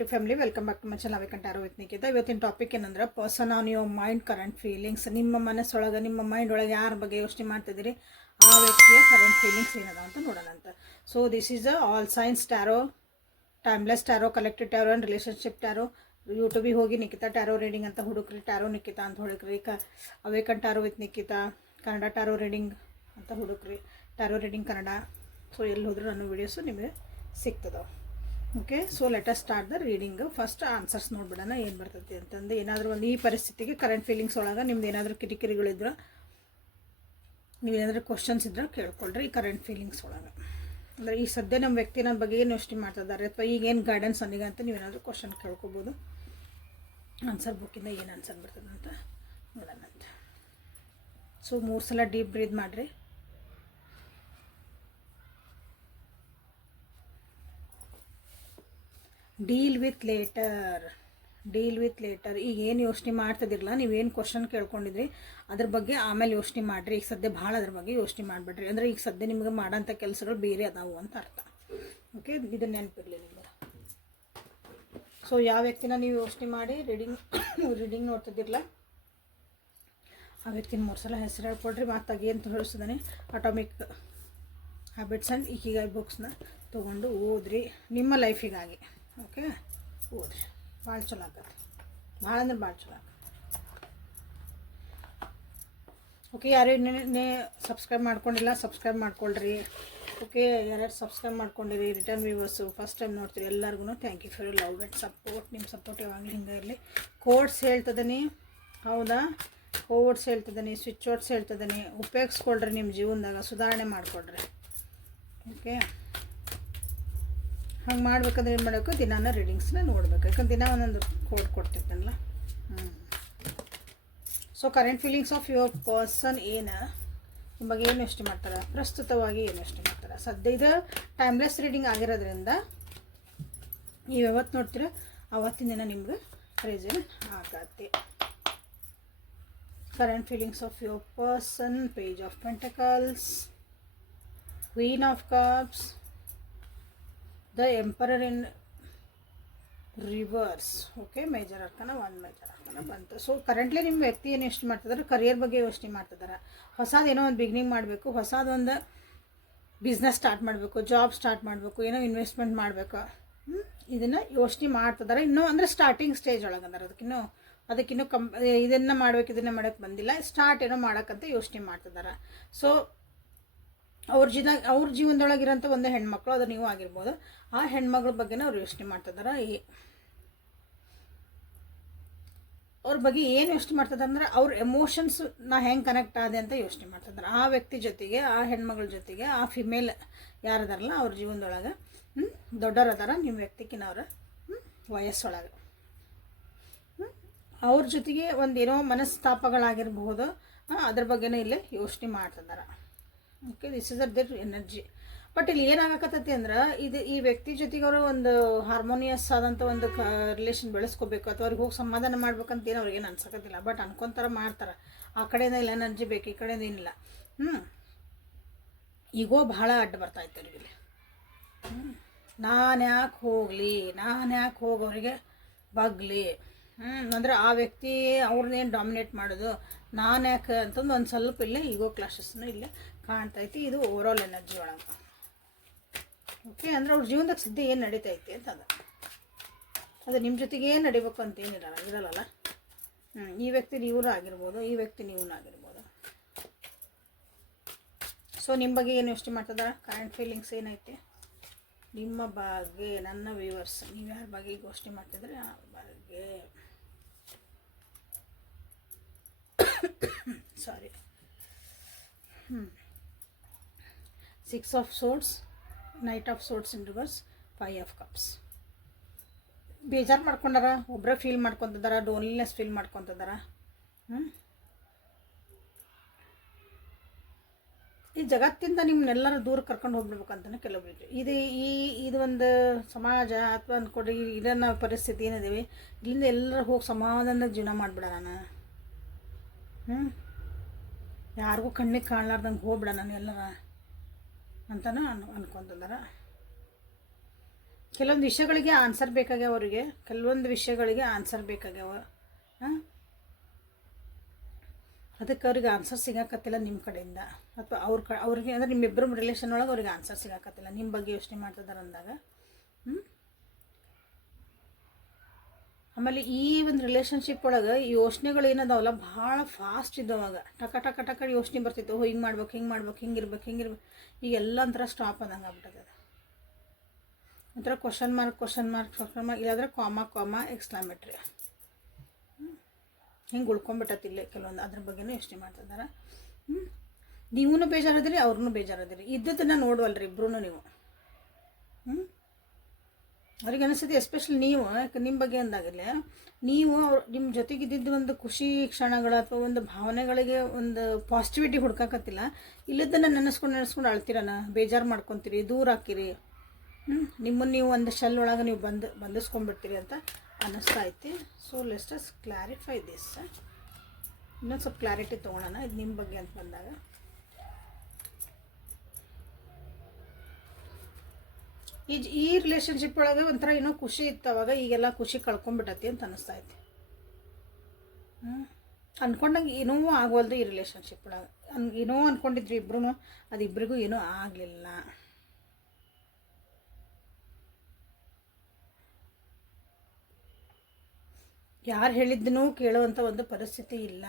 YouTube family, welcome back to my channel awakened aura with Nikita. ಇವತ್ತಿನ topic ಏನಂದ್ರೆ person on your mind current feelings. ನಿಮ್ಮ ಮನಸ್ಸೊಳಗೆ, ನಿಮ್ಮ mind ಒಳಗೆ ಯಾರ ಬಗ್ಗೆ ಯೋಚನೆ ಮಾಡ್ತಿದ್ದೀರಿ, ಆ ವ್ಯಕ್ತಿಯ ಕರೆಂಟ್ ಫೀಲಿಂಗ್ಸ್ ಏನದ ಅಂತ ನೋಡೋಣ ಅಂತ. So this is all signs tarot, timeless tarot, collective tarot and relationship tarot. ಯೂಟ್ಯೂಬಿಗೆ ಹೋಗಿ ನಿಕಿತಾ ಟ್ಯಾರೋ ರೀಡಿಂಗ್ ಅಂತ ಹುಡುಕ್ರಿ, ಟ್ಯಾರೋ ನಿಕಿತಾ ಅಂತ ಹುಡುಕ್ರಿ, awakened aura with Nikita Kannada tarot reading ಅಂತ ಹುಡುಕ್ರಿ, ಟ್ಯಾರೋ ರೀಡಿಂಗ್ ಕನ್ನಡ. ಸೊ ಎಲ್ಲಿ ಹೋದರೂ ನನ್ನ ವೀಡಿಯೋಸು ನಿಮಗೆ ಸಿಗ್ತದೆ. Okay, so let us start the reading. First answers ನೋಡ್ಬಿಡೋಣ ಏನು ಬರ್ತೈತಿ ಅಂತಂದು. ಏನಾದರೂ ಒಂದು ಈ ಪರಿಸ್ಥಿತಿಗೆ ಕರೆಂಟ್ ಫೀಲಿಂಗ್ಸ್ ಒಳಗೆ ನಿಮ್ದು ಏನಾದರೂ ಕಿರಿಕಿರಿಗಳಿದ್ರೆ, ನೀವೇನಾದರೂ ಕ್ವಶನ್ಸ್ ಇದ್ರೆ ಕೇಳ್ಕೊಳ್ರಿ. ಈ ಕರೆಂಟ್ ಫೀಲಿಂಗ್ಸ್ ಒಳಗೆ ಅಂದರೆ ಈ ಸದ್ಯ ನಮ್ಮ ವ್ಯಕ್ತಿ ನನ್ನ ಬಗ್ಗೆ ಏನು ಯೋಚನೆ ಮಾಡ್ತಿದ್ದಾರೆ ಅಥವಾ ಈಗೇನು ಗೈಡೆನ್ಸ್ ಅನ್ನಿಗೆ ಅಂತ ನೀವೇನಾದರೂ ಕ್ವಶನ್ ಕೇಳ್ಕೊಬೋದು. ಆನ್ಸರ್ ಬುಕ್ಕಿಂದ ಏನು ಆನ್ಸರ್ ಬರ್ತದೆ ಅಂತ ನೋಡೋಣ ಅಂತ. ಸೊ 3 ಸಲ ಡೀಪ್ ಬ್ರೀತ್ ಮಾಡಿರಿ. Deal with later. ಈಗ ಏನು ಯೋಚನೆ ಮಾಡ್ತಿದ್ದಿರಲ್ಲ, ನೀವೇನು ಕ್ವಶನ್ ಕೇಳ್ಕೊಂಡಿದ್ರಿ ಅದ್ರ ಬಗ್ಗೆ ಆಮೇಲೆ ಯೋಚನೆ ಮಾಡಿರಿ. ಈಗ ಸದ್ಯ ಭಾಳ ಅದ್ರ ಬಗ್ಗೆ ಯೋಚನೆ ಮಾಡಿಬಿಡ್ರಿ. ಅಂದರೆ ಈಗ ಸದ್ಯ ನಿಮ್ಗೆ ಮಾಡೋಂಥ ಕೆಲಸಗಳು ಬೇರೆ ಅದಾವು ಅಂತ ಅರ್ಥ. ಓಕೆ, ಇದನ್ನು ನೆನಪಿರಲಿ ನಿಮ್ಗೆ. ಸೊ ಯಾವ ವ್ಯಕ್ತಿನ ನೀವು ಯೋಚನೆ ಮಾಡಿ ರೀಡಿಂಗ್ ನೋಡ್ತಿದ್ದಿರಲ್ಲ, ಆ ವ್ಯಕ್ತಿನ 3 ಸಲ ಹೆಸರು ಹೇಳ್ಕೊಡ್ರಿ. ಮತ್ತು ಏನು ತೋರಿಸಿದಾನೆ, ಅಟಾಮಿಕ್ ಹ್ಯಾಬಿಟ್ಸ್ ಆ್ಯಂಡ್ ಇಕಿಗೈ ಬುಕ್ಸ್ನ ತೊಗೊಂಡು ಓದ್ರಿ ನಿಮ್ಮ ಲೈಫಿಗಾಗಿ. ಓಕೆ, ಓದ್ರಿ, ಭಾಳ ಚಲೋ ಆಗತ್ತೆ. ಭಾಳ ಅಂದ್ರೆ ಭಾಳ ಚಲೋ ಆಗತ್ತೆ. ಓಕೆ, ಯಾರು ಇನ್ನೇ ಸಬ್ಸ್ಕ್ರೈಬ್ ಮಾಡ್ಕೊಂಡಿಲ್ಲ ಸಬ್ಸ್ಕ್ರೈಬ್ ಮಾಡ್ಕೊಳ್ರಿ. ಓಕೆ, ಯಾರ್ಯಾರು ಸಬ್ಸ್ಕ್ರೈಬ್ ಮಾಡ್ಕೊಂಡಿರಿ, ರಿಟರ್ನ್ ವ್ಯೂವರ್ಸು ಫಸ್ಟ್ ಟೈಮ್ ನೋಡ್ತೀರಿ, ಎಲ್ಲರಿಗೂ thank you for your love and support. ನಿಮ್ಮ ಸಪೋರ್ಟ್ ಯಾವಾಗಲೂ ಹಿಂಗೆ ಇರಲಿ. ಕೋಡ್ಸ್ ಹೇಳ್ತದನಿ, ಹೌದಾ, ಕೋಡ್ಸ್ ಹೇಳ್ತದನಿ, ಸ್ವಿಚ್ ವರ್ಡ್ಸ್ ಹೇಳ್ತದನಿ. ಉಪಯೋಗಿಸ್ಕೊಳ್ರಿ, ನಿಮ್ಮ ಜೀವನದಾಗ ಸುಧಾರಣೆ ಮಾಡಿಕೊಡ್ರಿ. ಓಕೆ, ಹಂಗೆ ಮಾಡ್ಬೇಕಂದ್ರೆ ಏನು ಮಾಡಬೇಕು, ದಿನಾನ ರೀಡಿಂಗ್ಸ್ನ ನೋಡ್ಬೇಕು. ಯಾಕಂದ್ರೆ ದಿನ ಒಂದೊಂದು ಕೋಡ್ ಕೊಡ್ತಿರ್ತೇನಲ್ಲ. So current feelings of your person ಏನು, ನಿಮ್ಮ ಬಗ್ಗೆ ಏನು ಯೋಚನೆ ಮಾಡ್ತಾರೆ, ಪ್ರಸ್ತುತವಾಗಿ ಏನು ಯೋಚನೆ ಮಾಡ್ತಾರೆ. ಸದ್ಯ ಇದು ಟೈಮ್ಲೆಸ್ ರೀಡಿಂಗ್ ಆಗಿರೋದ್ರಿಂದ ನೀವು ಯಾವತ್ತು ನೋಡ್ತೀರ ಆವತ್ತಿನ ದಿನ ನಿಮ್ಗೆ ಪ್ರೆಸೆಂಟ್ ಆಗತ್ತೆ. Current feelings of your person, page of pentacles, queen of cups, the emperor in reverse. Okay, major arcana, 1 major arcana ಬಂತು. ಸೊ ಕರೆಂಟ್ಲಿ ನಿಮ್ಮ ವ್ಯಕ್ತಿ ಏನು ಯೋಚನೆ ಮಾಡ್ತಿದ್ದಾರೆ, ಕರಿಯರ್ ಬಗ್ಗೆ ಯೋಚನೆ ಮಾಡ್ತಿದ್ದಾರೆ. ಹೊಸದೇನೋ ಒಂದು ಬಿಗಿನಿಂಗ್ ಮಾಡಬೇಕು, ಹೊಸದೊಂದು ಬಿಸ್ನೆಸ್ ಸ್ಟಾರ್ಟ್ ಮಾಡಬೇಕು, ಜಾಬ್ ಸ್ಟಾರ್ಟ್ ಮಾಡಬೇಕು, ಏನೋ ಇನ್ವೆಸ್ಟ್ಮೆಂಟ್ ಮಾಡಬೇಕು. ಇದನ್ನು ಯೋಚನೆ ಮಾಡ್ತಿದ್ದಾರೆ. ಇನ್ನೂ ಅಂದರೆ ಸ್ಟಾರ್ಟಿಂಗ್ ಸ್ಟೇಜ್ ಒಳಗಂದಾರೆ. ಅದಕ್ಕಿನ್ನೂ ಇದನ್ನು ಮಾಡ್ಬೇಕು, ಇದನ್ನು ಮಾಡೋಕ್ಕೆ ಬಂದಿಲ್ಲ, ಸ್ಟಾರ್ಟ್ ಏನೋ ಮಾಡೋಕ್ಕಂತ ಯೋಚನೆ ಮಾಡ್ತಿದ್ದಾರೆ. ಸೊ ಅವ್ರ ಜೀವನದೊಳಗಿರೋಂಥ ಒಂದು ಹೆಣ್ಮಕ್ಳು, ಅದು ನೀವು ಆಗಿರ್ಬೋದು, ಆ ಹೆಣ್ಮಗಳ ಬಗ್ಗೆನೇ ಅವ್ರು ಯೋಚನೆ ಮಾಡ್ತಿದ್ದಾರೆ. ಅವ್ರ ಬಗ್ಗೆ ಏನು ಯೋಚನೆ ಮಾಡ್ತಿದ್ದಾರೆ ಅಂದರೆ ಅವ್ರ ಎಮೋಷನ್ಸ್ ನಾ ಹೆಂಗೆ ಕನೆಕ್ಟ್ ಆದೆ ಅಂತ ಯೋಚನೆ ಮಾಡ್ತಿದ್ದಾರೆ. ಆ ವ್ಯಕ್ತಿ ಜೊತೆಗೆ, ಆ ಹೆಣ್ಮಗಳ ಜೊತೆಗೆ, ಆ ಫಿಮೇಲ್ ಯಾರದಾರಲ್ಲ ಅವ್ರ ಜೀವನದೊಳಗೆ ದೊಡ್ಡವ್ರು ಅದಾರ ನಿಮ್ಮ ವ್ಯಕ್ತಿಗಿನ ಅವರ ವಯಸ್ಸೊಳಗೆ. ಅವ್ರ ಜೊತೆಗೆ ಒಂದೇನೋ ಮನಸ್ತಾಪಗಳಾಗಿರ್ಬೋದು, ಅದ್ರ ಬಗ್ಗೆನೇ ಇಲ್ಲೇ ಯೋಚನೆ ಮಾಡ್ತಿದ್ದಾರೆ. Okay, this is their energy. But ಇಲ್ಲಿ ಏನಾಗಕತ್ತೈತಿ ಅಂದ್ರೆ, ಈ ವ್ಯಕ್ತಿ ಜೊತೆಗೆ ಅವರು ಒಂದು ಹಾರ್ಮೋನಿಯಸ್ ಆದಂಥ ಒಂದು ರಿಲೇಷನ್ ಬೆಳೆಸ್ಕೋಬೇಕು ಅಥವಾ ಅವ್ರಿಗೆ ಹೋಗಿ ಸಮಾಧಾನ ಮಾಡ್ಬೇಕಂತ ಏನು ಅವ್ರಿಗೇನು ಅನ್ಸಕತ್ತಿಲ್ಲ. ಬಟ್ ಅನ್ಕೊಂತಾರ ಮಾಡ್ತಾರೆ. ಆ ಕಡೆಯಿಂದ ಇಲ್ಲ ಎನರ್ಜಿ ಬೇಕು, ಈ ಕಡೆಯಿಂದ ಏನಿಲ್ಲ. ಈಗೋ ಭಾಳ ಅಡ್ಡ ಬರ್ತಾ ಇತ್ತು ಅವ್ರಿಗೆ. ನಾನು ಯಾಕೆ ಹೋಗೋರಿಗೆ ಬಗ್ಲಿ, ಅಂದರೆ ಆ ವ್ಯಕ್ತಿ ಅವ್ರನ್ನೇನು ಡಾಮಿನೇಟ್ ಮಾಡೋದು, ನಾನು ಯಾಕೆ ಅಂತಂದು ಒಂದು ಸ್ವಲ್ಪ ಇಲ್ಲೇ ಈಗೋ ಕ್ಲಾಶಸ್ನು ಇಲ್ಲೇ ಕಾಣ್ತೈತಿ. ಇದು ಓವರಾಲ್ ಎನರ್ಜಿ ಒಳಗೆ. ಓಕೆ, ಅಂದರೆ ಅವ್ರ ಜೀವನದಾಗ ಸದ್ಯ ಏನು ನಡೀತೈತಿ ಅಂತ ಅದು ನಿಮ್ಮ ಜೊತೆಗೆ ಏನು ನಡಿಬೇಕು ಅಂತ ಇರಲ್ಲ. ಈ ವ್ಯಕ್ತಿ ನೀವೂ ಆಗಿರ್ಬೋದು, ಈ ವ್ಯಕ್ತಿ ನೀವೂ ಆಗಿರ್ಬೋದು. ಸೊ ನಿಮ್ಮ ಬಗ್ಗೆ ಏನು ಯೋಚನೆ ಮಾಡ್ತಿದ್ದಾರೆ, ಕರೆಂಟ್ ಫೀಲಿಂಗ್ಸ್ ಏನೈತಿ ನಿಮ್ಮ ಬಗ್ಗೆ. ನನ್ನ ವ್ಯೂವರ್ಸ್, ನೀವು ಯಾರ ಬಗ್ಗೆ ಯೋಚನೆ ಮಾಡ್ತಿದ್ರೆ ಆ ಬಗ್ಗೆ ಸಾರಿ. 6 of swords, knight of swords in reverse, 5 of cups. ಬೇಜಾರು ಮಾಡ್ಕೊಂಡಾರ, ಒಬ್ಬರೇ ಫೀಲ್ ಮಾಡ್ಕೊತಿದ್ದಾರ, ಲೋನ್ಲಿನೆಸ್ ಫೀಲ್ ಮಾಡ್ಕೊತಿದ್ದಾರ. ಈ ಜಗತ್ತಿಂದ ನಿಮ್ಮನ್ನೆಲ್ಲರೂ ದೂರ ಕರ್ಕೊಂಡು ಹೋಗ್ಬಿಡ್ಬೇಕಂತಲೇ ಕೆಲವೊಬ್ಬರಿಗೆ ಇದು ಒಂದು ಸಮಾಜ ಅಥವಾ ಅಂದ್ಕೊಡ್ರಿ ಇದನ್ನ ಪರಿಸ್ಥಿತಿ ಏನಿದ್ದೀವಿ, ಇಲ್ಲಿಂದ ಎಲ್ಲರೂ ಹೋಗಿ ಸಮಾಧಾನದ ಜೀವನ ಮಾಡಿಬಿಡ ನಾನು. ಯಾರಿಗೂ ಕಣ್ಣಿಗೆ ಕಾಣಲಾರ್ದಂಗೆ ಹೋಗ್ಬಿಡ ನಾನು ಎಲ್ಲರ ಅಂತನೂ ಅನ್ಕೊತಿದ್ದಾರೆ. ಕೆಲವೊಂದು ವಿಷಯಗಳಿಗೆ ಆನ್ಸರ್ ಬೇಕಾಗ್ಯಾವ ಅವರಿಗೆ, ಕೆಲವೊಂದು ವಿಷಯಗಳಿಗೆ ಆನ್ಸರ್ ಬೇಕಾಗ್ಯಾವ. ಅದಕ್ಕೆ ಅವ್ರಿಗೆ ಆನ್ಸರ್ ಸಿಗಾಕತ್ತಿಲ್ಲ ನಿಮ್ಮ ಕಡೆಯಿಂದ, ಅಥವಾ ಅವ್ರಿಗೆ ಅಂದರೆ ನಿಮ್ಮಿಬ್ಬರು ರಿಲೇಷನ್ ಒಳಗೆ ಅವ್ರಿಗೆ ಆನ್ಸರ್ ಸಿಗಾಕತ್ತಿಲ್ಲ, ನಿಮ್ಮ ಬಗ್ಗೆ ಯೋಚನೆ ಮಾಡ್ತಿದ್ದಾರೆ ಅಂದಾಗ. ಆಮೇಲೆ ಈ ಒಂದು ರಿಲೇಷನ್ಶಿಪ್ ಒಳಗೆ ಈ ಯೋಚನೆಗಳು ಏನದಾವಲ್ಲ ಭಾಳ ಫಾಸ್ಟ್ ಇದ್ದವಾಗ ಟಕ ಟಕ ಟಕ ಯೋಚನೆ ಬರ್ತಿತ್ತು. ಹಿಂಗೆ ಮಾಡ್ಬೇಕು, ಹಿಂಗೆ ಮಾಡ್ಬೇಕು, ಹಿಂಗಿರ್ಬೇಕು. ಈಗೆಲ್ಲ ಒಂಥರ ಸ್ಟಾಪ್ ಆದಂಗೆ ಆಗ್ಬಿಟ್ಟದ. ಒಂಥರ ಕ್ವಶನ್ ಮಾರ್ಕ್ ಇಲ್ಲಾಂದ್ರೆ ಕಾಮ ಎಕ್ಸ್ಕ್ಲಾಮೇಟ್ರಿ ಹಿಂಗೆ ಉಳ್ಕೊಂಬಿಟ್ಟತಿಲ್ಲ ಕೆಲವೊಂದು. ಅದ್ರ ಬಗ್ಗೆನೂ ಯೋಚನೆ ಮಾಡ್ತಿದ್ದಾರೆ. ನೀವೂ ಬೇಜಾರದಿರಿ, ಅವ್ರೂ ಬೇಜಾರದಿರಿ. ಇದ್ದದನ್ನು ನೋಡುವಲ್ರಿ ಇಬ್ರು ನೀವು. ಅವ್ರಿಗೆ ಅನಿಸ್ತದೆ, ಎಸ್ಪೆಷಲಿ ನೀವು, ಯಾಕೆ ನಿಮ್ಮ ಬಗ್ಗೆ ಅಂದಾಗಲೇ ನೀವು ನಿಮ್ಮ ಜೊತೆಗಿದ್ದಿದ್ದು ಒಂದು ಖುಷಿ ಕ್ಷಣಗಳು ಅಥವಾ ಒಂದು ಭಾವನೆಗಳಿಗೆ ಒಂದು ಪಾಸಿಟಿವಿಟಿ ಹುಡ್ಕಾಕತ್ತಿಲ್ಲ. ಇಲ್ಲದನ್ನು ನೆನೆಸ್ಕೊಂಡು ಅಳ್ತೀರನ, ಬೇಜಾರು ಮಾಡ್ಕೊತೀರಿ, ದೂರ ಹಾಕಿರಿ. ನಿಮ್ಮನ್ನು ನೀವು ಒಂದು ಶೆಲ್ ಒಳಗೆ ನೀವು ಬಂಧಿಸ್ಕೊಂಡ್ಬಿಡ್ತೀರಿ ಅಂತ ಅನ್ನಿಸ್ತಾ ಐತಿ. So let's us clarify this. ಇನ್ನೊಂದು ಸ್ವಲ್ಪ ಕ್ಲಾರಿಟಿ ತೊಗೊಳೋಣ ಇದು ನಿಮ್ಮ ಬಗ್ಗೆ ಅಂತ ಬಂದಾಗ. ಈ ರಿಲೇಷನ್ಶಿಪ್ ಒಳಗೆ ಒಂಥರ ಏನೋ ಖುಷಿ ಇತ್ತು ಅವಾಗ, ಈಗೆಲ್ಲ ಖುಷಿ ಕಳ್ಕೊಂಡ್ಬಿಟ್ಟತಿ ಅಂತ ಅನ್ನಿಸ್ತಾ ಐತಿ. ಅಂದ್ಕೊಂಡಂಗೆ ಏನೋ ಆಗೋಲ್ದು ಈ ರಿಲೇಷನ್ಶಿಪ್ ಒಳಗೆ. ಏನೋ ಅಂದ್ಕೊಂಡಿದ್ರಿ ಇಬ್ರು, ಅದು ಇಬ್ಬರಿಗೂ ಏನೂ ಆಗಲಿಲ್ಲ. ಯಾರು ಹೇಳಿದ್ದನೂ ಕೇಳುವಂಥ ಒಂದು ಪರಿಸ್ಥಿತಿ ಇಲ್ಲ,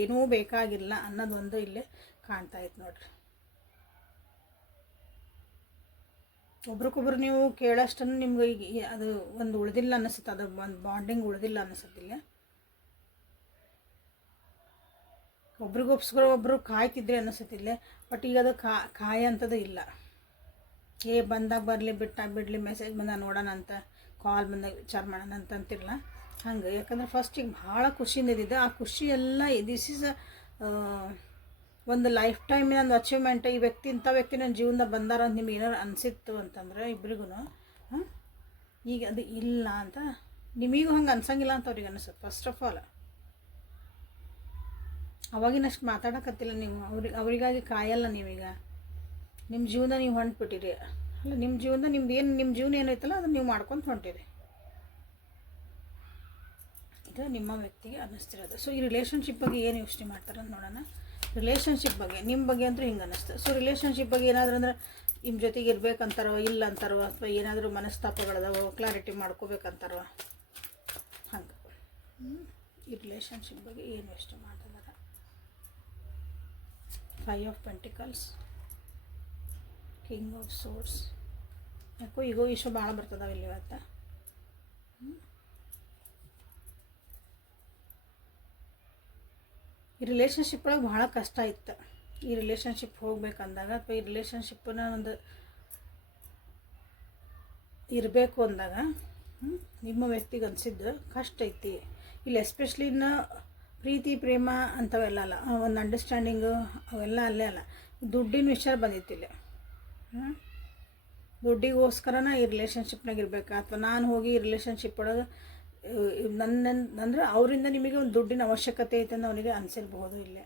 ಏನೂ ಬೇಕಾಗಿಲ್ಲ ಅನ್ನೋದೊಂದು ಇಲ್ಲೇ ಕಾಣ್ತಾ ಇತ್ತು ನೋಡ್ರಿ. ಒಬ್ರಿಗೊಬ್ರು ನೀವು ಕೇಳೋಷ್ಟನ್ನು ನಿಮ್ಗೆ ಈಗ ಅದು ಒಂದು ಉಳಿದಿಲ್ಲ ಅನ್ನಿಸುತ್ತೆ, ಅದು ಒಂದು ಬಾಂಡಿಂಗ್ ಉಳಿದಿಲ್ಲ ಅನ್ನಿಸುತ್ತಿಲ್ಲ. ಒಬ್ರಿಗೊಬ್ಸ್ಕರ ಒಬ್ಬರು ಕಾಯ್ತಿದ್ರೆ ಅನ್ನಿಸುತ್ತಿಲ್ಲ, ಬಟ್ ಈಗ ಅದು ಕಾಯ ಅಂಥದ್ದು ಇಲ್ಲ. ಬಂದಾಗ ಬರಲಿ, ಬಿಡಲಿ, ಮೆಸೇಜ್ ಬಂದಾಗ ನೋಡೋಣ ಅಂತ, ಕಾಲ್ ಬಂದಾಗ ವಿಚಾರ ಮಾಡೋಣ ಅಂತ ಅಂತಿರಲ್ಲ ಹಂಗೆ. ಯಾಕಂದ್ರೆ ಫಸ್ಟಿಗೆ ಭಾಳ ಖುಷಿಯಿಂದ ಇದ್ದಿದ್ದೆ, ಆ ಖುಷಿ ಎಲ್ಲ ದಿಸ್ ಈಸ್ ಒಂದು ಲೈಫ್ ಟೈಮಿನ ಒಂದು ಅಚೀವ್ಮೆಂಟ್. ಈ ವ್ಯಕ್ತಿ ಇಂಥ ವ್ಯಕ್ತಿ ನನ್ನ ಜೀವನದಾಗ ಬಂದಾರ ಅಂತ ನಿಮ್ಗೆ ಏನಾರು ಅನಿಸಿತ್ತು ಅಂತಂದ್ರೆ ಇಬ್ರಿಗೂ, ಈಗ ಅದು ಇಲ್ಲ ಅಂತ ನಿಮಗೂ ಹಂಗೆ ಅನ್ಸಂಗಿಲ್ಲ ಅಂತ ಅವ್ರಿಗೆ ಅನಿಸುತ್ತೆ. ಫಸ್ಟ್ ಆಫ್ ಆಲ್ ಅವಾಗಿನಷ್ಟು ಮಾತಾಡೋಕತ್ತಿಲ್ಲ ನೀವು, ಅವರಿಗಾಗಿ ಕಾಯಲ್ಲ ನೀವೀಗ. ನಿಮ್ಮ ಜೀವನ ನೀವು ಹೊಂಟ್ಬಿಟ್ಟಿರಿ ಅಲ್ಲ, ನಿಮ್ಮ ಜೀವನ ಏನೈತಲ್ಲ ಅದನ್ನು ನೀವು ಮಾಡ್ಕೊಂಡು ಹೊಂಟಿರಿ. ಇದು ನಿಮ್ಮ ವ್ಯಕ್ತಿಗೆ ಅನ್ನಿಸ್ತಿರೋದು. ಸೊ ಈ ರಿಲೇಷನ್ಶಿಪ್ ಬಗ್ಗೆ ಏನು ಯೋಚನೆ ಮಾಡ್ತಾರೆ ಅಂತ ನೋಡೋಣ. ರಿಲೇಷನ್ಶಿಪ್ ಬಗ್ಗೆ ನಿಮ್ಮ ಬಗ್ಗೆ ಅಂತೂ ಹಿಂಗೆ ಅನ್ನಿಸ್ತು. ಸೊ ರಿಲೇಷನ್ಶಿಪ್ ಬಗ್ಗೆ ಏನಾದರೂ ಅಂದ್ರೆ ನಿಮ್ಮ ಜೊತೆಗೆ ಇರಬೇಕಂತಾರೋ ಇಲ್ಲ ಅಂತಾರೋ, ಅಥವಾ ಏನಾದರೂ ಮನಸ್ತಾಪಗಳದಾವೋ ಕ್ಲಾರಿಟಿ ಮಾಡ್ಕೋಬೇಕಂತಾರೋ ಹಂಗೆ. ಈ ರಿಲೇಷನ್ಶಿಪ್ ಬಗ್ಗೆ ಏನು ಯೋಚನೆ ಮಾಡ್ತಿದ್ದಾರೆ. 5 of pentacles, king of swords. ಯಾಕೋ ಈಗೋ ಇಶ್ಯೂ ಭಾಳ ಬರ್ತದಾವ ಇಲ್ಲಿ ಇವತ್ತು. ಈ ರಿಲೇಷನ್ಶಿಪ್ ಒಳಗೆ ಭಾಳ ಕಷ್ಟ ಇತ್ತು. ಈ ರಿಲೇಷನ್ಶಿಪ್ ಹೋಗ್ಬೇಕಂದಾಗ, ಅಥವಾ ಈ ರಿಲೇಷನ್ಶಿಪ್ಪನ್ನ ಒಂದು ಇರಬೇಕು ಅಂದಾಗ ನಿಮ್ಮ ವ್ಯಕ್ತಿಗೆ ಅನಿಸಿದ್ದು ಕಷ್ಟ ಐತಿ ಇಲ್ಲಿ. ಎಸ್ಪೆಷಲಿ ಇನ್ನು ಪ್ರೀತಿ ಪ್ರೇಮ ಅಂಥವೆಲ್ಲ ಅಲ್ಲ, ಒಂದು ಅಂಡರ್ಸ್ಟ್ಯಾಂಡಿಂಗು ಅವೆಲ್ಲ ಅಲ್ಲೇ ಅಲ್ಲ, ದುಡ್ಡಿನ ವಿಚಾರ ಬಂದಿತ್ತಿಲ್ಲ. ದುಡ್ಡಿಗೋಸ್ಕರನ ಈ ರಿಲೇಷನ್ಶಿಪ್ನಾಗ ಇರಬೇಕಾ, ಅಥವಾ ನಾನು ಹೋಗಿ ಈ ರಿಲೇಷನ್ಶಿಪ್ ಒಳಗೆ ಅಂದರೆ ಅವರಿಂದ ನಿಮಗೆ ಒಂದು ದುಡ್ಡಿನ ಅವಶ್ಯಕತೆ ಐತೆ ಅಂತ ಅವನಿಗೆ ಅನಿಸಿರ್ಬೋದು ಇಲ್ಲೇ.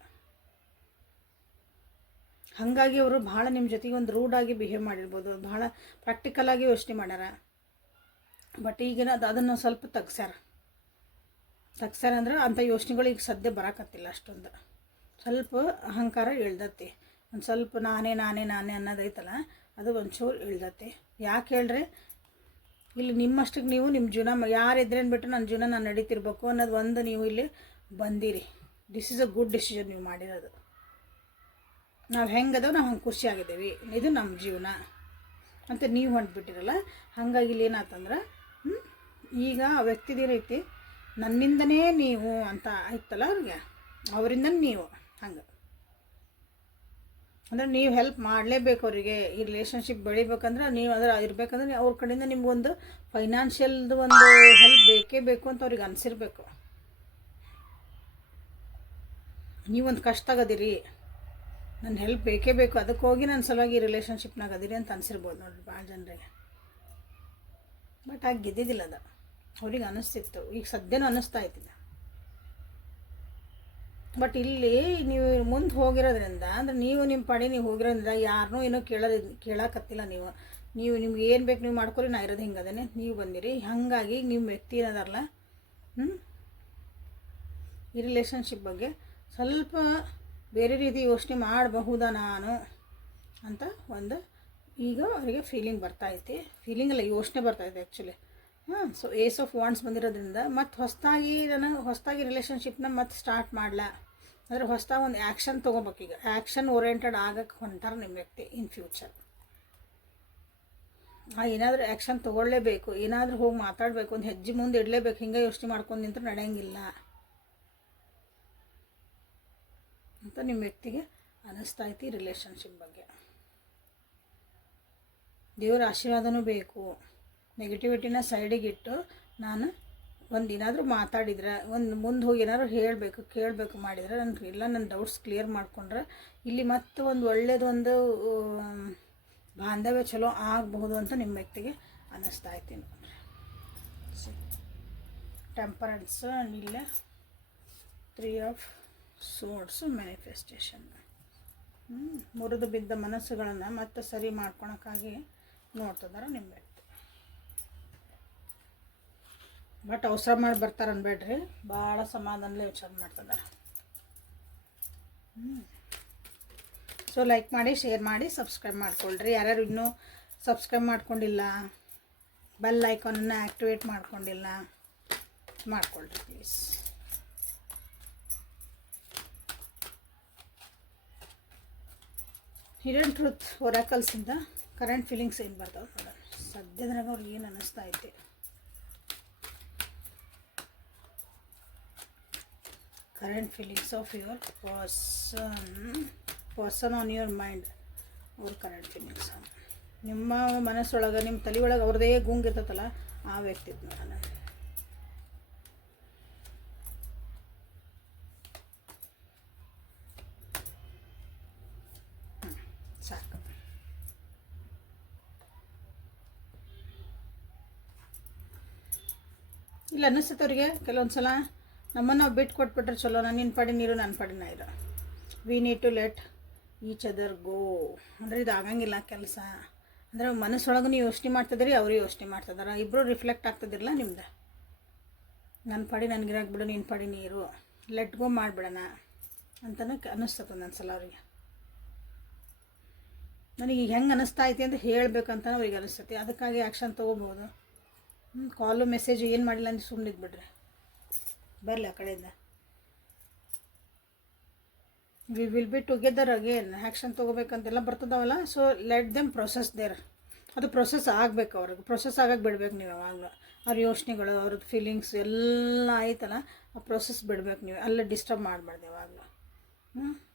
ಹಾಗಾಗಿ ಅವರು ಭಾಳ ನಿಮ್ಮ ಜೊತೆಗೆ ಒಂದು ರೂಡಾಗಿ ಬಿಹೇವ್ ಮಾಡಿರ್ಬೋದು, ಭಾಳ ಪ್ರಾಕ್ಟಿಕಲಾಗಿ ಯೋಚನೆ ಮಾಡ್ಯಾರ. ಬಟ್ ಈಗಿನ ಅದನ್ನು ಸ್ವಲ್ಪ ತಗ್ಸ್ಯಾರ ಅಂದ್ರೆ ಅಂಥ ಯೋಚನೆಗಳು ಈಗ ಸದ್ಯ ಬರೋಕತ್ತಿಲ್ಲ ಅಷ್ಟೊಂದು. ಸ್ವಲ್ಪ ಅಹಂಕಾರ ಇಳ್ದತಿ, ಒಂದು ಸ್ವಲ್ಪ ನಾನೇ ಅನ್ನೋದೈತಲ್ಲ ಅದು ಒಂಚೂರು ಇಳ್ದತಿ. ಯಾಕೆ ಹೇಳ್ರಿ, ಇಲ್ಲಿ ನಿಮ್ಮಷ್ಟಕ್ಕೆ ನೀವು ನಿಮ್ಮ ಜೀವನ ಯಾರಿದ್ರೇನು ಬಿಟ್ಟು ನನ್ನ ಜೀವನ ನಾನು ನಡೀತಿರ್ಬೇಕು ಅನ್ನೋದು ಒಂದು ನೀವು ಇಲ್ಲಿ ಬಂದಿರಿ. This is a good decision ನೀವು ಮಾಡಿರೋದು. ನಾವು ಹೆಂಗದೋ ನಾವು ಹಂಗೆ ಖುಷಿಯಾಗಿದ್ದೇವೆ, ಇದು ನಮ್ಮ ಜೀವನ ಅಂತ ನೀವು ಹೊಂಟ್ಬಿಟ್ಟಿರಲ್ಲ. ಹಾಗಾಗಿ ಇಲ್ಲಿ ಏನಾಯ್ತಂದ್ರೆ ಈಗ ಆ ವ್ಯಕ್ತಿದೇನೈತಿ ನನ್ನಿಂದನೇ ನೀವು ಅಂತ ಆಯ್ತಲ್ಲ ಅವ್ರಿಗೆ, ಅವರಿಂದ ನೀವು ಹಂಗೆ ಅಂದರೆ ನೀವು ಹೆಲ್ಪ್ ಮಾಡಲೇಬೇಕು ಅವರಿಗೆ. ಈ ರಿಲೇಷನ್ಶಿಪ್ ಬೆಳಿಬೇಕಂದ್ರೆ ನೀವು ಅದರ ಇರಬೇಕಂದ್ರೆ ಅವ್ರ ಕಡೆಯಿಂದ ನಿಮ್ಗೊಂದು ಫೈನಾನ್ಷಿಯಲ್ದು ಒಂದು ಹೆಲ್ಪ್ ಬೇಕೇ ಬೇಕು ಅಂತ ಅವ್ರಿಗೆ ಅನಿಸಿರ್ಬೇಕು. ನೀವೊಂದು ಕಷ್ಟ ಆಗದಿರಿ, ನನ್ನ ಹೆಲ್ಪ್ ಬೇಕೇ ಬೇಕು, ಅದಕ್ಕೆ ಹೋಗಿ ನನ್ನ ಸಲುವಾಗಿ ಈ ರಿಲೇಷನ್ಶಿಪ್ನಾಗ ಅದಿರಿ ಅಂತ ಅನಿಸಿರ್ಬೋದು ನೋಡಿರಿ ಭಾಳ ಜನರಿಗೆ. ಬಟ್ ಆಗ ಗೆದ್ದಿದ್ದಿಲ್ಲ ಅದು, ಅವ್ರಿಗೆ ಅನ್ನಿಸ್ತಿತ್ತು. ಈಗ ಸದ್ಯನೂ ಅನ್ನಿಸ್ತಾ ಇದ್ದಿಲ್ಲ. ಬಟ್ ಇಲ್ಲಿ ನೀವು ಮುಂದೆ ಹೋಗಿರೋದ್ರಿಂದ ಅಂದರೆ ನೀವು ನಿಮ್ಮ ಪಾಡಿ ನೀವು ಹೋಗಿರೋದ್ರಿಂದ ಯಾರನ್ನೂ ಏನೋ ಕೇಳಕತ್ತಿಲ್ಲ ನೀವು ನಿಮ್ಗೆ ಏನು ಬೇಕು ನೀವು ಮಾಡ್ಕೊರಿ, ನಾ ಇರೋದು ಹಿಂಗೆ ಅದೇನೆ ನೀವು ಬಂದಿರಿ. ಹಾಗಾಗಿ ನಿಮ್ಮ ವ್ಯಕ್ತಿ ಏನದಾರಲ್ಲ ಈ ರಿಲೇಷನ್ಶಿಪ್ ಬಗ್ಗೆ ಸ್ವಲ್ಪ ಬೇರೆ ರೀತಿ ಯೋಚನೆ ಮಾಡಬಹುದಾ ನಾನು ಅಂತ ಒಂದು ಈಗ ಅವರಿಗೆ ಫೀಲಿಂಗ್ ಬರ್ತೈತಿ. ಫೀಲಿಂಗ್ ಅಲ್ಲ, ಯೋಚನೆ ಬರ್ತೈತೆ actually. So ace of wands ಬಂದಿರೋದ್ರಿಂದ ಮತ್ತು ಹೊಸದಾಗಿ ರಿಲೇಷನ್ಶಿಪ್ನ ಮತ್ತೆ ಸ್ಟಾರ್ಟ್ ಮಾಡಲ ಅಂದರೆ ಹೊಸದಾಗಿ ಒಂದು ಆ್ಯಕ್ಷನ್ ತೊಗೋಬೇಕೀಗ. ಆ್ಯಕ್ಷನ್ ಓರಿಯೆಂಟೆಡ್ ಆಗಕ್ಕೆ ಹೊಂಟಾರೆ ನಿಮ್ಮ ವ್ಯಕ್ತಿ ಇನ್ ಫ್ಯೂಚರ್. ಏನಾದರೂ ಆ್ಯಕ್ಷನ್ ತೊಗೊಳ್ಳೇಬೇಕು, ಏನಾದರೂ ಹೋಗಿ ಮಾತಾಡಬೇಕು, ಒಂದು ಹೆಜ್ಜೆ ಮುಂದೆ ಇಡಲೇಬೇಕು. ಹಿಂಗೆ ಯೋಚನೆ ಮಾಡ್ಕೊಂಡು ನಿಂತ್ರೆ ನಡೆಯಂಗಿಲ್ಲ ಅಂತ ನಿಮ್ಮ ವ್ಯಕ್ತಿಗೆ ಅನ್ನಿಸ್ತೈತಿ ರಿಲೇಷನ್ಶಿಪ್ ಬಗ್ಗೆ. ದೇವರ ಆಶೀರ್ವಾದನೂ ಬೇಕು. ನೆಗೆಟಿವಿಟಿನ ಸೈಡಿಗಿಟ್ಟು ನಾನು ಒಂದು ಏನಾದರೂ ಮಾತಾಡಿದ್ರೆ, ಒಂದು ಮುಂದೆ ಹೋಗಿ ಏನಾದರೂ ಕೇಳಬೇಕು ಮಾಡಿದರೆ ನನ್ನ ಡೌಟ್ಸ್ ಕ್ಲಿಯರ್ ಮಾಡಿಕೊಂಡ್ರೆ ಇಲ್ಲಿ ಮತ್ತೆ ಒಂದು ಒಳ್ಳೆಯದೊಂದು ಬಾಂಧವ್ಯ ಚಲೋ ಆಗಬಹುದು ಅಂತ ನಿಮ್ಮ ವ್ಯಕ್ತಿಗೆ ಅನ್ನಿಸ್ತಾ ಐತಿ ನೋಡ್ರಿ. ಟೆಂಪರೆನ್ಸ್ ಇಲ್ಲ 3 ಆಫ್ ಸೋರ್ಡ್ಸ್ ಮ್ಯಾನಿಫೆಸ್ಟೇಷನ್. ಮುರಿದು ಬಿದ್ದ ಮನಸ್ಸುಗಳನ್ನು ಮತ್ತೆ ಸರಿ ಮಾಡ್ಕೊಳಕ್ಕಾಗಿ ನೋಡ್ತಿದ್ದಾರೆ ನಿಮ್ಮ ವ್ಯಕ್ತಿ. ಬಟ್ ಅವಸರ ಮಾಡಿ ಬರ್ತಾರೆ ಅನ್ಬೇಡ್ರಿ, ಭಾಳ ಸಮಾಧಾನಲೇ ವಿಚಾರ ಮಾಡ್ತಿದ್ದಾರೆ. ಸೊ ಲೈಕ್ ಮಾಡಿ, ಶೇರ್ ಮಾಡಿ, ಸಬ್ಸ್ಕ್ರೈಬ್ ಮಾಡ್ಕೊಳ್ರಿ. ಯಾರ್ಯಾರು ಇನ್ನೂ ಸಬ್ಸ್ಕ್ರೈಬ್ ಮಾಡ್ಕೊಂಡಿಲ್ಲ, ಬೆಲ್ ಐಕಾನನ್ನು ಆ್ಯಕ್ಟಿವೇಟ್ ಮಾಡ್ಕೊಂಡಿಲ್ಲ, ಮಾಡ್ಕೊಳ್ರಿ ಪ್ಲೀಸ್. ಹಿಡನ್ ಟ್ರೂತ್ ಒರಾಕಲ್ಸಿಂದ ಕರೆಂಟ್ ಫೀಲಿಂಗ್ಸ್ ಏನು ಬರ್ತಾವೆ ನೋಡೋಣ. ಸದ್ಯದ್ರಾಗ ಅವ್ರಿಗೆ ಏನು ಅನ್ನಿಸ್ತಾ ಐತಿ. Current feelings of your person on your mind. ಅವ್ರ ಕರೆಂಟ್ ಫೀಲಿಂಗ್ಸ್ ನಿಮ್ಮ ಮನಸ್ಸೊಳಗೆ, ನಿಮ್ಮ ತಲೆ ಒಳಗೆ ಅವ್ರದ್ದೇ ಗುಂಗಿರ್ತೈತಲ್ಲ, ಆ ವ್ಯಕ್ತಿ ನೋಡೋಣ. ಸಾಕು. ಇಲ್ಲ ಅನ್ನಿಸ್ತೈತೆ ಅವ್ರಿಗೆ ಕೆಲವೊಂದು ಸಲ ನಮ್ಮನ್ನು ನಾವು ಬಿಟ್ಟು ಕೊಟ್ಬಿಟ್ರೆ ಚಲೋ, ನಿನ್ನ ಪಾಡಿ ನೀರು ನನ್ನ ಪಾಡಿ ನಾ ಇರೋ. We need to let each other go. ಅಂದರೆ ಇದು ಆಗಂಗಿಲ್ಲ ಕೆಲಸ. ಅಂದರೆ ಮನಸ್ಸೊಳಗೂ ನೀವು ಯೋಚನೆ ಮಾಡ್ತಿದ್ದೀರಿ, ಅವರು ಯೋಚನೆ ಮಾಡ್ತಿದ್ದಾರೆ, ಇಬ್ಬರು ರಿಫ್ಲೆಕ್ಟ್ ಆಗ್ತದಿರಲ್ಲ ನಿಮ್ದು. ನನ್ನ ಪಾಡಿ ನನಗಿರಾಕ್ ಬಿಡು, ನಿನ್ನ ಪಾಡಿ ನೀರು, ಲೆಟ್ ಗೋ ಮಾಡಿಬಿಡೋಣ ಅಂತಲೇ ಅನ್ನಿಸ್ತದೆ ಒಂದೊಂದು ಸಲ ಅವ್ರಿಗೆ. ನನಗೆ ಈಗ ಹೆಂಗೆ ಅನ್ನಿಸ್ತಾ ಐತಿ ಅಂತ ಹೇಳಬೇಕಂತ ಅವ್ರಿಗೆ ಅನಿಸ್ತೈತಿ. ಅದಕ್ಕಾಗಿ ಆ್ಯಕ್ಷನ್ ತೊಗೋಬೋದು. ಕಾಲು ಮೆಸೇಜು ಏನು ಮಾಡಿಲ್ಲ ಅಂತ ಸುಮ್ಮನೆ ಇದ್ಬಿಡ್ರಿ, ಬರಲಿ ಆ ಕಡೆಯಿಂದ. We will be together again. Action ತೊಗೋಬೇಕಂತೆಲ್ಲ ಬರ್ತದವಲ್ಲ. So let them process there. ಅದು ಪ್ರೊಸೆಸ್ ಆಗಬೇಕು, ಅವ್ರಿಗೆ ಪ್ರೊಸೆಸ್ ಆಗಕ್ಕೆ ಬಿಡ್ಬೇಕು ನೀವು. ಯಾವಾಗಲೂ ಅವ್ರ ಯೋಚನೆಗಳು, ಅವ್ರದ್ದು ಫೀಲಿಂಗ್ಸ್ ಎಲ್ಲ ಆಯ್ತಲ್ಲ, ಆ ಪ್ರೊಸೆಸ್ ಬಿಡ್ಬೇಕು ನೀವು. ಅಲ್ಲೇ ಡಿಸ್ಟರ್ಬ್ ಮಾಡಬಾರ್ದು ಯಾವಾಗಲೂ.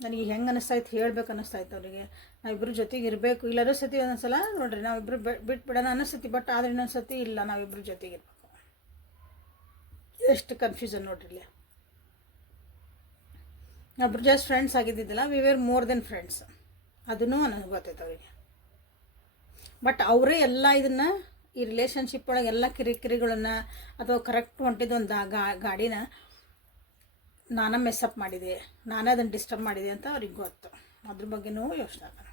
ನನಗೆ ಹೆಂಗೆ ಅನ್ನಿಸ್ತಾಯ್ತು ಹೇಳ್ಬೇಕು ಅನ್ನಿಸ್ತಾಯ್ತು ಅವರಿಗೆ. ನಾವಿಬ್ಬರು ಜೊತೆಗೆ ಇರಬೇಕು. ಇಲ್ಲರೂ ಸತಿ ಒಂದೊಂದು ಸಲ ನೋಡಿರಿ ನಾವಿಬ್ಬರು ಬಿಟ್ಬಿಡೋಣ ಅನ್ನಿಸ್ತೈತಿ. ಬಟ್ ಆದರೆ ಇನ್ನೊಂದು ಸತಿ ಇಲ್ಲ, ನಾವಿಬ್ಬರು ಜೊತೆಗೆ ಇರಬೇಕು. ಎಷ್ಟು ಕನ್ಫ್ಯೂಷನ್ ನೋಡ್ರಿ. ಒಬ್ರು ಜಸ್ಟ್ ಫ್ರೆಂಡ್ಸ್ ಆಗಿದ್ದಿದ್ದಿಲ್ಲ, we were more than friends. ಅದನ್ನೂ ನನಗೆ ಗೊತ್ತೈತೆ ಅವರಿಗೆ. ಬಟ್ ಅವರೇ ಎಲ್ಲ ಇದನ್ನು, ಈ ರಿಲೇಷನ್ಶಿಪ್ ಒಳಗೆ ಎಲ್ಲ ಕಿರಿಕಿರಿಗಳನ್ನು ಅಥವಾ ಕರೆಕ್ಟ್ ಹೊಂಟಿದ್ದು ಒಂದು ಗಾಡಿನ ನಾನೇ ಮೆಸ್ಸಪ್ ಮಾಡಿದೆ, ನಾನೇ ಅದನ್ನು ಡಿಸ್ಟರ್ಬ್ ಮಾಡಿದೆ ಅಂತ ಅವ್ರಿಗೆ ಗೊತ್ತು. ಅದ್ರ ಬಗ್ಗೆನೂ ಯೋಚನೆ ಆಗ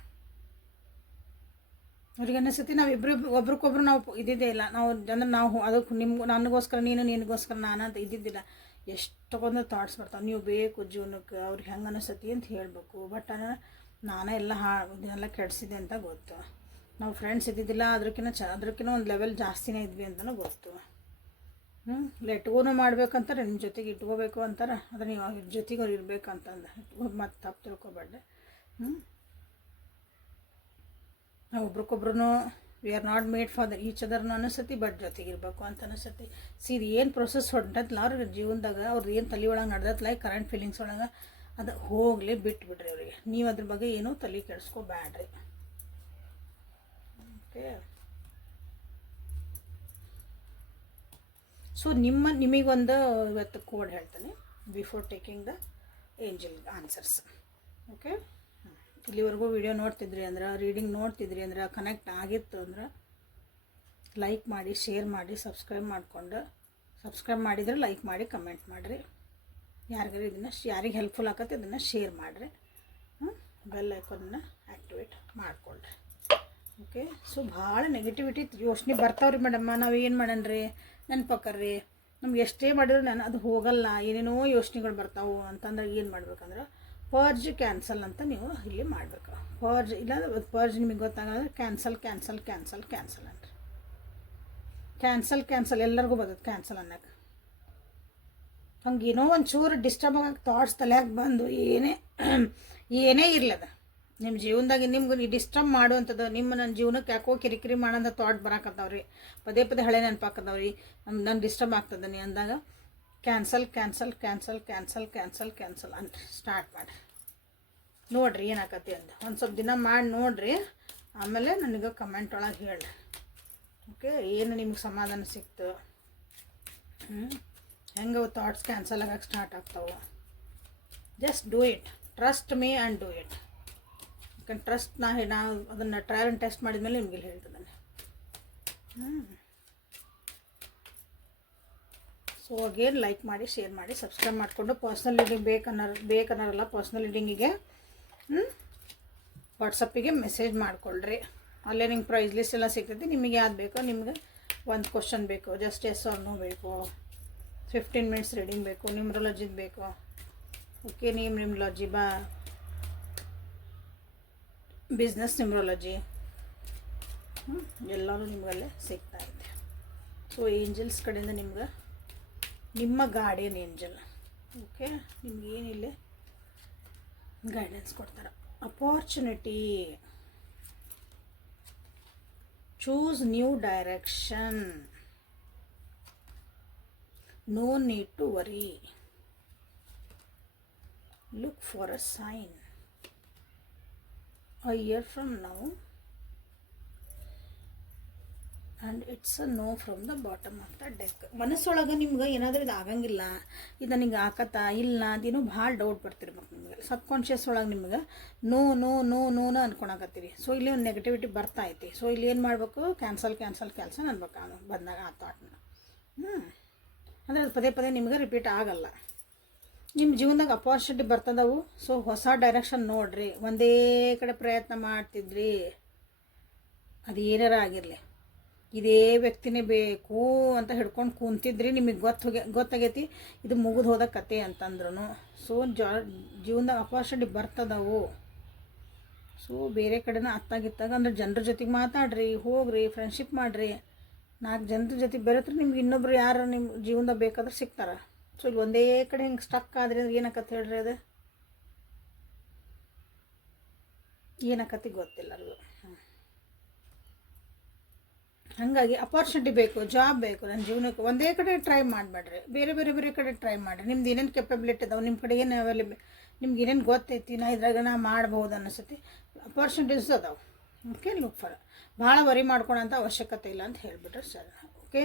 ಅವ್ರಿಗೆ ಅನ್ನಿಸ್ತೈತಿ ನಾವಿಬ್ಬರು ಒಬ್ರಿಗೊಬ್ರು ನಾವು ಇದ್ದಿದ್ದೇ ಇಲ್ಲ. ಅಂದರೆ ನಾವು ಅದಕ್ಕೆ ನನಗೋಸ್ಕರ ನೀನು, ನಿನಗೋಸ್ಕರ ನಾನು ಅಂತ ಇದ್ದಿದ್ದಿಲ್ಲ. ಎಷ್ಟೊಂದು ಥಾಟ್ಸ್ ಬರ್ತಾವೆ. ನೀವು ಬೇಕು ಜೀವನಕ್ಕೆ, ಅವ್ರಿಗೆ ಹೆಂಗೆ ಅನ್ನಿಸ್ತೈತಿ ಅಂತ ಹೇಳಬೇಕು. ಬಟ್ ನಾನೇ ಎಲ್ಲ ಇದನ್ನೆಲ್ಲ ಕೆಡಿಸಿದೆ ಅಂತ ಗೊತ್ತು. ನಾವು ಫ್ರೆಂಡ್ಸ್ ಇದ್ದಿದ್ದಿಲ್ಲ, ಅದಕ್ಕಿಂತ ಒಂದು ಲೆವೆಲ್ ಜಾಸ್ತಿನೇ ಇದ್ವಿ ಅಂತಲೂ ಗೊತ್ತು. ಲೆಟ್ಗೋನು ಮಾಡ್ಬೇಕಂತಾರೆ, ನಿಮ್ಮ ಜೊತೆಗೆ ಇಟ್ಕೋಬೇಕು ಅಂತಾರೆ. ಆದರೆ ನೀವು ಅವ್ರ ಜೊತೆಗೆ ಅವ್ರು ಇರಬೇಕಂತಂದು ಮತ್ತೆ ತಪ್ಪು ತಿಳ್ಕೊಬೇಡ್ರಿ. ನಾವು ಒಬ್ರಿಗೊಬ್ರು we are not made for each other ಅನ್ನಿಸ್ತತಿ. ಬಟ್ ಜೊತೆಗೆ ಇರಬೇಕು ಅಂತ ಅನ್ನಿಸ್ತತಿ. ಇದು ಏನು ಪ್ರೊಸೆಸ್ ಹೊಂಟತ್ಲ ಅವ್ರಿಗೆ ಜೀವನದಾಗ, ಅವ್ರದ್ದು ಏನು ತಲೆ ಒಳಗೆ ನಡೆದತ್ಲ ಈ ಕರೆಂಟ್ ಫೀಲಿಂಗ್ಸ್ ಒಳಗೆ, ಅದು ಹೋಗಲಿ ಬಿಟ್ಬಿಡ್ರಿ ಅವರಿಗೆ. ನೀವು ಅದ್ರ ಬಗ್ಗೆ ಏನೂ ತಲೆ ಕೆಡಿಸ್ಕೋಬ್ಯಾಡ್ರಿ. ಓಕೆ. ಸೊ ನಿಮಗೊಂದು ಇವತ್ತು ಕೋಡ್ ಹೇಳ್ತಾನೆ before taking the angel answers. Okay. ಇಲ್ಲಿವರೆಗೂ ವಿಡಿಯೋ ನೋಡ್ತಿದ್ರಿ ಅಂದ್ರೆ, ರೀಡಿಂಗ್ ನೋಡ್ತಿದ್ರಿ ಅಂದ್ರೆ, ಕನೆಕ್ಟ್ ಆಗಿತ್ತು ಅಂದ್ರೆ ಲೈಕ್ ಮಾಡಿ, ಶೇರ್ ಮಾಡಿ, ಸಬ್ಸ್ಕ್ರೈಬ್ ಮಾಡಿದ್ರೆ ಲೈಕ್ ಮಾಡಿ, ಕಮೆಂಟ್ ಮಾಡಿರಿ. ಯಾರಿಗಾರು ಇದನ್ನು ಯಾರಿಗೆ ಹೆಲ್ಪ್ಫುಲ್ ಆಕತ್ತೆ ಇದನ್ನು ಶೇರ್ ಮಾಡಿರಿ. ಬೆಲ್ ಐಕಾನನ್ನು ಆ್ಯಕ್ಟಿವೇಟ್ ಮಾಡಿಕೊಳ್ರಿ. ಓಕೆ. ಸೊ ಭಾಳ ನೆಗೆಟಿವಿಟಿ ಯೋಚನೆ ಬರ್ತಾವ್ರಿ ಮೇಡಮ್ಮ, ನಾವು ಏನು ಮಾಡಣ್ರಿ ನೆನ್ಪಕ್ಕರ್ರಿ, ನಮ್ಗೆ ಎಷ್ಟೇ ಮಾಡಿದ್ರು ನಾನು ಅದು ಹೋಗಲ್ಲ, ಏನೇನೋ ಯೋಚನೆಗಳು ಬರ್ತಾವೆ ಅಂತಂದ್ರೆ ಏನು ಮಾಡ್ಬೇಕಂದ್ರೆ ಪರ್ಜ್ ಕ್ಯಾನ್ಸಲ್ ಅಂತ ನೀವು ಇಲ್ಲಿ ಮಾಡಬೇಕು. ಪರ್ಜ್ ಇಲ್ಲ ಪರ್ಜ್ ನಿಮಗೆ ಗೊತ್ತಾಗಂದ್ರೆ ಕ್ಯಾನ್ಸಲ್ ಕ್ಯಾನ್ಸಲ್ ಕ್ಯಾನ್ಸಲ್ ಕ್ಯಾನ್ಸಲ್ ಅಂದ್ರಿ. ಕ್ಯಾನ್ಸಲ್ ಎಲ್ಲರಿಗೂ ಬರ್ತದೆ ಕ್ಯಾನ್ಸಲ್ ಅನ್ನೋಕೆ. ಹಂಗೆ ಏನೋ ಒಂಚೂರು ಡಿಸ್ಟರ್ಬ್ ಆಗಕ್ಕೆ ಥಾಟ್ಸ್ ತಲೆಯಾಗ ಬಂದು ಏನೇ ಇರ್ಲದ ನಿಮ್ಮ ಜೀವನದಾಗ ನಿಮ್ಗೆ ಡಿಸ್ಟರ್ಬ್ ಮಾಡುವಂಥದ್ದು, ನನ್ನ ಜೀವನಕ್ಕೆ ಯಾಕೋ ಕಿರಿಕಿರಿ ಮಾಡೋಂಥ ಥಾಟ್ ಬರಾಕತ್ತಾವ್ರಿ, ಪದೇ ಹಳೆ ನೆನಪಾಕತ್ತಾವ್ರಿ, ನನ್ನ ಡಿಸ್ಟರ್ಬ್ ಆಗ್ತದೆ ನೀ ಅಂದಾಗ cancel cancel cancel cancel cancel cancel ಅಂತ ಸ್ಟಾರ್ಟ್ ಮಾಡಿ ನೋಡಿರಿ ಏನಾಕತಿ ಅಂತ. ಒಂದು ಸ್ವಲ್ಪ ದಿನ ಮಾಡಿ ನೋಡಿರಿ, ಆಮೇಲೆ ನನಗೆ ಕಮೆಂಟ್ ಒಳಗೆ ಹೇಳಿ. ಓಕೆ. ಏನು ನಿಮ್ಗೆ ಸಮಾಧಾನ ಸಿಕ್ತು, ಹೆಂಗೆ ಥಾಟ್ಸ್ ಕ್ಯಾನ್ಸಲ್ ಆಗಕ್ಕೆ ಸ್ಟಾರ್ಟ್ ಆಗ್ತಾವೆ. Just do it, trust me and do it. ಯಾಕಂದ್ರೆ ಟ್ರಸ್ಟ್ ನಾವು ಅದನ್ನು ಟ್ರಯಲ್ ಆ್ಯಂಡ್ ಟೆಸ್ಟ್ ಮಾಡಿದ್ಮೇಲೆ ನಿಮ್ಗೆ ಇಲ್ಲಿ ಹೇಳ್ತದೆ. ಸೊ ಅಗೇನ್ ಲೈಕ್ ಮಾಡಿ, ಶೇರ್ ಮಾಡಿ, ಸಬ್ಸ್ಕ್ರೈಬ್ ಮಾಡಿಕೊಂಡು ಪರ್ಸ್ನಲ್ ರೀಡಿಂಗ್ ಬೇಕನ್ನೋರಲ್ಲ ಪರ್ಸ್ನಲ್ ರೀಡಿಂಗಿಗೆ ವಾಟ್ಸಪ್ಪಿಗೆ ಮೆಸೇಜ್ ಮಾಡಿಕೊಳ್ರಿ. ಅಲ್ಲೇ ನಿಮ್ಗೆ ಪ್ರೈಸ್ ಲಿಸ್ಟ್ ಎಲ್ಲ ಸಿಗ್ತೈತಿ. ನಿಮಗೆ ಯಾವ್ದು ಬೇಕೋ, ನಿಮ್ಗೆ ಒಂದು ಕ್ವಶನ್ ಬೇಕು, ಜಸ್ಟ್ ಎಸ್ ಆರ್ ನೋ ಬೇಕು, 15 ಮಿನಿಟ್ಸ್ ರೀಡಿಂಗ್ ಬೇಕು, ನ್ಯೂಮರಾಲಜಿದು ಬೇಕು. ಓಕೆ. ನ್ಯೂಮರಾಲಜಿ ಬಿಸ್ನೆಸ್ ನ್ಯೂಮರಾಲಜಿ ಎಲ್ಲರೂ ನಿಮಗಲ್ಲೇ ಸಿಗ್ತಾ ಇದೆ. ಸೊ ಏಂಜಲ್ಸ್ ಕಡೆಯಿಂದ ನಿಮ್ಗೆ ನಿಮ್ಮ ಗಾರ್ಡಿಯನ್ ಏಂಜಲ್ ಓಕೆ ನಿಮ್ಗೆ ಏನಿಲ್ಲ ಗೈಡೆನ್ಸ್ ಕೊಡ್ತಾರೆ. Opportunity, choose new direction, no need to worry, look for a sign, a year from now, and it's a no from the bottom of the deck. ಮನಸ್ಸೊಳಗೆ ನಿಮ್ಗೆ ಏನಾದರೂ ಇದು ಆಗಂಗಿಲ್ಲ, ಇದು ನನಗೆ ಆಕತ್ತಾ ಇಲ್ಲ ಅದೇನೋ ಭಾಳ ಡೌಟ್ ಬರ್ತಿರ್ಬೇಕು ನಿಮಗೆ. ಸಬ್ಕಾನ್ಷಿಯಸ್ ಒಳಗೆ ನಿಮ್ಗೆ ನೋ ನೋ ನೋ ನೋನ ಅನ್ಕೊಳಕತ್ತೀರಿ. ಸೊ ಇಲ್ಲಿ ಒಂದು ನೆಗೆಟಿವಿಟಿ ಬರ್ತಾ ಐತಿ. ಸೊ ಇಲ್ಲಿ ಏನು ಮಾಡಬೇಕು, ಕ್ಯಾನ್ಸಲ್ ಕ್ಯಾನ್ಸಲ್ ಕ್ಯಾನ್ಸಲ್ ಅನ್ಬೇಕು ಬಂದಾಗ ಆ ಥಾಟ್ನ. ಅಂದರೆ ಅದು ಪದೇ ನಿಮ್ಗೆ ರಿಪೀಟ್ ಆಗಲ್ಲ. ನಿಮ್ಮ ಜೀವನದಾಗ ಅಪಾರ್ಚುನಿಟಿ ಬರ್ತದವು. ಸೊ ಹೊಸ ಡೈರೆಕ್ಷನ್ ನೋಡ್ರಿ. ಒಂದೇ ಕಡೆ ಪ್ರಯತ್ನ ಮಾಡ್ತಿದ್ರಿ, ಅದು ಏನಾರ ಆಗಿರಲಿ, ಇದೇ ವ್ಯಕ್ತಿನೇ ಬೇಕು ಅಂತ ಹಿಡ್ಕೊಂಡು ಕೂತಿದ್ರಿ, ನಿಮಗೆ ಗೊತ್ತಾಗೈತಿ ಇದು ಮುಗಿದು ಹೋದ ಕತೆ ಅಂತಂದ್ರೂ. ಸೊ ಜೀವನದಾಗ ಅಪಾರ್ಚುನಿಟಿ ಬರ್ತದವು. ಸೊ ಬೇರೆ ಕಡೆನ ಅತ್ತಾಗಿತ್ತಾಗ ಅಂದ್ರೆ ಜನರ ಜೊತೆಗೆ ಮಾತಾಡ್ರಿ, ಹೋಗ್ರಿ, ಫ್ರೆಂಡ್ಶಿಪ್ ಮಾಡಿರಿ, 4 ಜನರ ಜೊತೆ ಬೆರೆತ್ರೆ ನಿಮ್ಗೆ ಇನ್ನೊಬ್ರು ಯಾರು ನಿಮ್ಮ ಜೀವನದಾಗ ಬೇಕಾದ್ರೆ ಸಿಗ್ತಾರೆ. ಸೊ ಇಲ್ಲಿ ಒಂದೇ ಕಡೆ ಹಿಂಗೆ ಸ್ಟಕ್ ಆದ್ರಿ ಅಂದ್ರೆ ಏನಾಕತ್ತೆ ಹೇಳ್ರಿ, ಅದು ಏನಾಕತಿ ಗೊತ್ತಿಲ್ಲ ಅದು. ಹಾಗಾಗಿ ಅಪಾರ್ಚುನಿಟಿ ಬೇಕು, ಜಾಬ್ ಬೇಕು ನನ್ನ ಜೀವನಕ್ಕೆ. ಒಂದೇ ಕಡೆ ಟ್ರೈ ಮಾಡಬೇಡ್ರಿ, ಬೇರೆ ಕಡೆ ಟ್ರೈ ಮಾಡಿರಿ. ನಿಮ್ದು ಏನೇನು ಕೆಪಬಿಲಿಟಿ ಅದಾವೆ, ನಿಮ್ಮ ಕಡೆ ಏನು ಅವೈಲೇಬಲ್, ನಿಮ್ಗೆ ಏನೇನು ಗೊತ್ತೈತಿ, ಇದ್ರಾಗ ನಾ ಮಾಡ್ಬೋದು ಅನ್ನಿಸ್ತೈತಿ, ಅಪಾರ್ಚುನಿಟೀಸ್ ಅದಾವೆ. ಓಕೆ. ಲುಕ್ ಫಾರ್, ಭಾಳ ವರಿ ಮಾಡ್ಕೊಳೋಂಥ ಅವಶ್ಯಕತೆ ಇಲ್ಲ ಅಂತ ಹೇಳಿಬಿಟ್ರೆ ಸರ್. ಓಕೆ.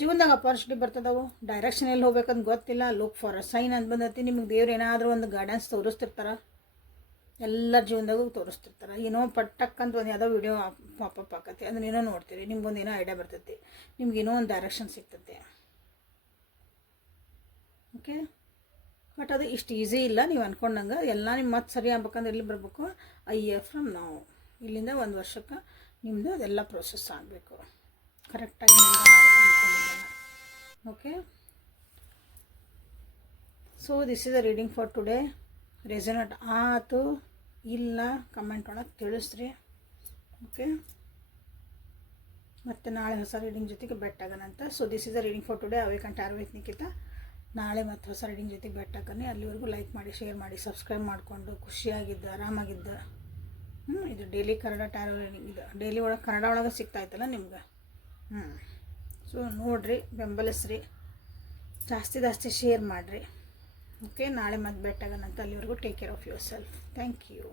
ಜೀವನದಾಗ ಅಪಾರ್ಚುನಿಟಿ ಬರ್ತದವು, ಡೈರೆಕ್ಷನ್ ಎಲ್ಲಿ ಹೋಗ್ಬೇಕಂತ ಗೊತ್ತಿಲ್ಲ, ಲುಕ್ ಫಾರ್ ಅ ಸೈನ್ ಅಂತ ಬಂದೈತಿ. ನಿಮ್ಗೆ ದೇವ್ರು ಏನಾದರೂ ಒಂದು ಗೈಡೆನ್ಸ್ ತೋರಿಸ್ತಿರ್ತಾರೆ, ಎಲ್ಲ ಜೀವನದಾಗೂ ತೋರಿಸ್ತಿರ್ತಾರೆ. ಏನೋ ಪಟ್ಟಕ್ಕಂತ ಒಂದು ಯಾವುದೋ ವಿಡಿಯೋ ಪಾಪಪ್ ಆಕತಿ, ಅದನ್ನೇನೋ ನೋಡ್ತೀರಿ, ನಿಮ್ಗೊಂದು ಏನೋ ಐಡಿಯಾ ಬರ್ತೈತಿ, ನಿಮ್ಗೇನೋ ಒಂದು ಡೈರೆಕ್ಷನ್ ಸಿಗ್ತೈತೆ. ಓಕೆ. ಬಟ್ ಅದು ಇಷ್ಟು ಈಸಿ ಇಲ್ಲ ನೀವು ಅಂದ್ಕೊಂಡಂಗೆ. ಎಲ್ಲ ನಿಮ್ಮ ಮತ್ತೆ ಸರಿ ಆಗ್ಬೇಕಂದ್ರೆ ಎಲ್ಲಿ ಬರಬೇಕು, a year from now, ಇಲ್ಲಿಂದ 1 ವರ್ಷಕ್ಕೆ ನಿಮ್ಮದು ಅದೆಲ್ಲ ಪ್ರೋಸೆಸ್ ಆಗಬೇಕು ಕರೆಕ್ಟಾಗಿ ಅಂದ್ಕೊಂಡಿದ್ದಲ್ಲ. Okay. So this is a reading for today. Resonate ಆಯ್ತು ಇಲ್ಲ ಕಮೆಂಟ್ ಒಳಗೆ ತಿಳಿಸ್ರಿ. ಓಕೆ. ಮತ್ತು ನಾಳೆ ಹೊಸ ರೀಡಿಂಗ್ ಜೊತೆಗೆ ಬೆಟ್ಟಾಗನಂತ. So this is a reading for today. Awakened Ayurveda Nikhita. ನಾಳೆ ಮತ್ತು ಹೊಸ ರೀಡಿಂಗ್ ಜೊತೆಗೆ ಬೆಟ್ಟಾಗನೆ. ಅಲ್ಲಿವರೆಗೂ ಲೈಕ್ ಮಾಡಿ, ಶೇರ್ ಮಾಡಿ, ಸಬ್ಸ್ಕ್ರೈಬ್ ಮಾಡಿಕೊಂಡು ಖುಷಿಯಾಗಿದ್ದ, ಆರಾಮಾಗಿದ್ದ. ಇದು ಡೈಲಿ ಕನ್ನಡ ಟ್ಯಾರೋ ರೀಡಿಂಗ್. ಇದು ಡೈಲಿ ಒಳಗೆ ಕನ್ನಡ ಒಳಗೆ ಸಿಗ್ತಾಯಿತ್ತಲ್ಲ ನಿಮ್ಗೆ. ಸೊ ನೋಡಿರಿ, ಬೆಂಬಲಿಸ್ರಿ, ಜಾಸ್ತಿ ಶೇರ್ ಮಾಡಿರಿ. ಓಕೆ. ನಾಳೆ ಮತ್ತೆ ಬೆಟ್ಟಾಗನಂತ. ಅಲ್ಲಿವರೆಗೂ take care of yourself. Thank you.